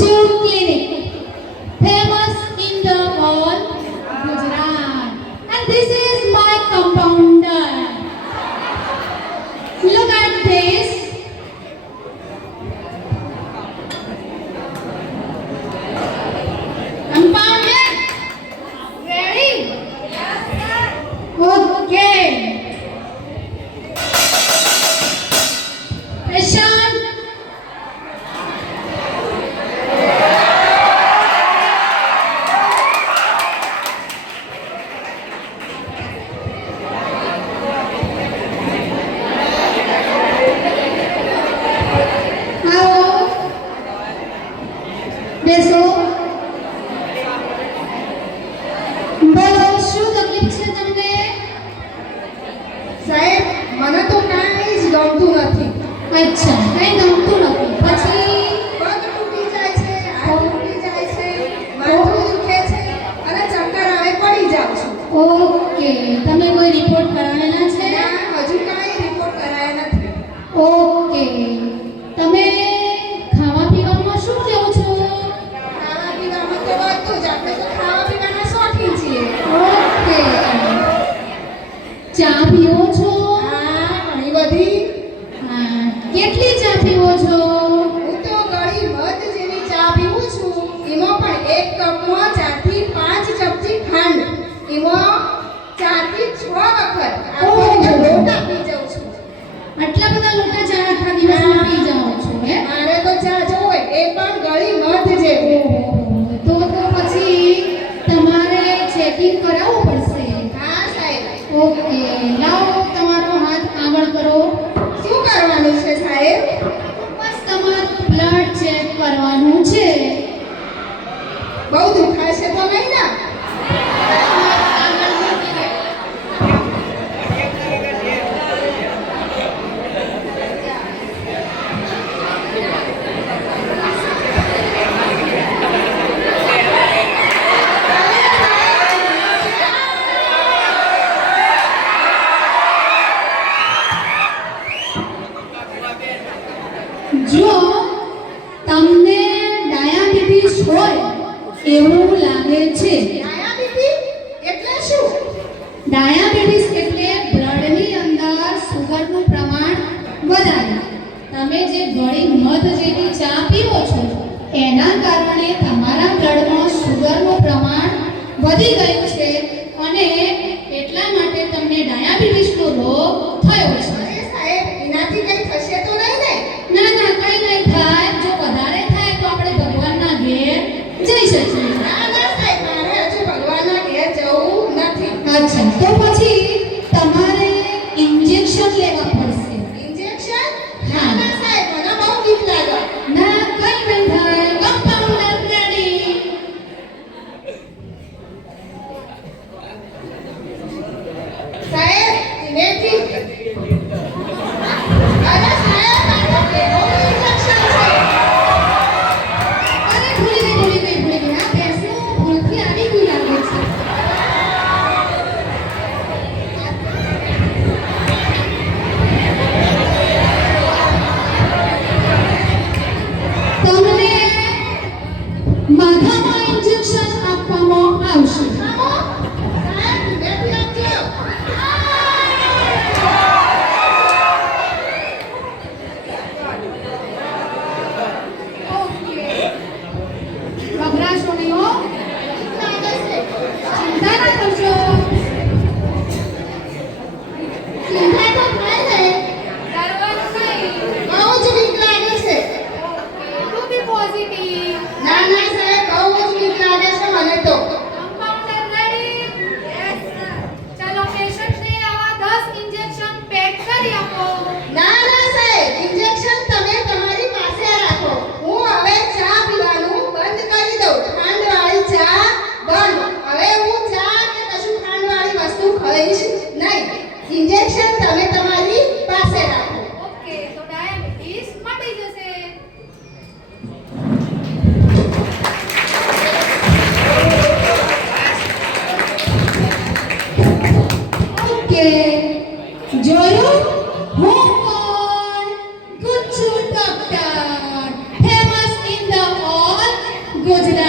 Tube Clinic, famous in the whole Gujarat. And this is my compounder. Look at this. Compounder, ready? Yes, sir. Okay. Prashant. આવો બેસો. બોલો શું તકલીફ છે તમને? સાહેબ મને તો કાંઈ જ ગમતું નથી. અચ્છા, કઈ ગમતું નથી. પછી પગ તૂટી જાય છે, હાથ તૂટી જાય છે, માથું દુખે છે અને ચક્કર આવે પડી જાઉં છું. ઓકે, તમે કોઈ રિપોર્ટ કરાવેલા છે? ના, હજુ કાંઈ રિપોર્ટ કરાયા નથી. ઓકે, તમે ખાવા પીવામાં શું લેવો છો? ખાવા પીવામાં તો બધું જ, આપણે તો ખાવા પીવાના શોખીન છીએ. ઓકે, ચા પીવો છો? હા, ઘણી બધી. હા, કેટલી ચા પીવો છો? હું તો ગળી મધ જેવી ચા પીવું છું. એમાં પણ એક કપમાં 4 થી 5 ચમચી ખાંડ. એમાં 4 થી 6 વખત આખો દિવસ લોટા પી જાઉં છું. આટલા બધા લોટા ચા આખા દિવસમાં પી જાઓ છો હે? મારે તો ચા જોવે એ પણ ગળી મધ જેવી. તો પછી તમારે ચેકિંગ કરાવવું પડશે. હા સાહેબ. ઓકે, લાવો તમારો હાથ આગળ કરો. શું કરવાનું છે સાહેબ? બસ તમારું બ્લડ ચેક કરવાનું છે. બહુ દુખાય છે તો નહીં ને? જો તમને ડાયાબિટીસ હોય એવું લાગે છે. ડાયાબિટીસ એટલે શું? ડાયાબિટીસ એટલે બ્લડની અંદર સુગરનું પ્રમાણ વધારે. તમે જે ગળી મધ જેવી ચા પીવો છો એના કારણે તમારા બ્લડમાં સુગરનું પ્રમાણ વધી ગયું છે અને એટલા માટે તમને ડાયાબિટીસનો રોગ થયો છે. અરે સાહેબ, એનાથી કંઈ થશે તો નહીં ને? ના ના, કઈ નહીં થાય. જો વધારે થાય તો આપણે ભગવાનના ઘેર જઈ શકીએ. ના ના સાહેબ, મારે હજુ ભગવાનના ઘેર જવું નથી. અચ્છા, તો પછી તમારે ઇન્જેક્શન લેવા પડશે. ઇન્જેક્શન? હા. ના ના સાહેબ, મને બહુ બીક લાગે. ના, કઈ નહીં થાય. Compounder ready. સાહેબ, ધીમેથી. અરે સાહેબ, આ તો કેવું ઇન્જેક્શન છે? અરે ભૂલી ગઈ. આ ભેંસનું ભૂલથી આવી ગયું લાગે છે. તમને માથામાં ઇન્જેક્શન આપવામાં આવશે. સાહેબ, ધીમેથી આપજો. ઓકે, ગભરાશો નહીં હો. લાગે છે. ચિંતા ના કરશો. ચિંતા તો થાય ને. ડરવાનું નહીં. બહુ જ બીક લાગે છે. એટલું બી પોઝિટિવ. ના ના સાહેબ, બહુ જ બીક લાગે છે મને તો. Compounder ready? Yes sir. ચાલો પેશન્ટને આવા 10 ઇન્જેક્શન પેક કરી આપો. ના ના સાહેબ, ઇન્જેક્શન તમે તમારી પાસે રાખો. હું હવે ચા પીવાનું બંધ કરી દઉં. ખાંડવાળી ચા બંધ. હવે હું ચા કે કશું ખાંડવાળી વસ્તુ ખાઈશ નહીં. ઇન્જેક્શન તમે તમારી પાસે રાખો. ઓકે, તો ડાયાબિટીસ મટી જશે. ગુજરાતી